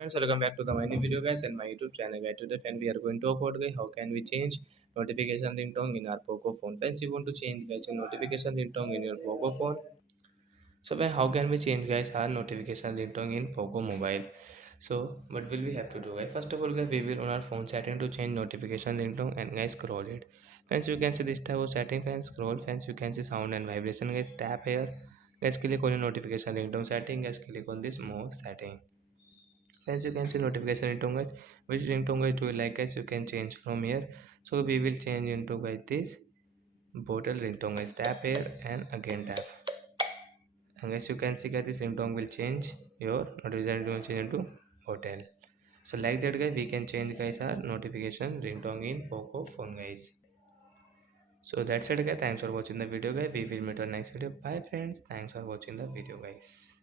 Friends, welcome back to the my new video guys and my YouTube channel guys. Today friend we are going to talk about guys how can we change notification ringtone in our Poco phone. Friends, you want to change guys your notification ringtone in your Poco phone. So guys, how can we change guys our notification ringtone in Poco mobile? So what will we have to do guys? First of all guys, we will on our phone setting to change notification ringtone and guys scroll it. Friends, you can see this type of setting. Friends, scroll. Friends, you can see sound and vibration. Guys, tap here. Guys, click on your notification ringtone setting. Guys, click on this more setting. As you can see notification ringtone guys, which ringtone guys do you like guys, you can change from here. So we will change into guys this bottle ringtone guys. Tap here and again tap, and guys you can see guys this ringtone will change your notification ringtone change into bottle. So like that guys we can change guys our notification ringtone in Poco phone guys. So that's it guys, thanks for watching the video guys, we will meet on next video. Bye friends, thanks for watching the video guys.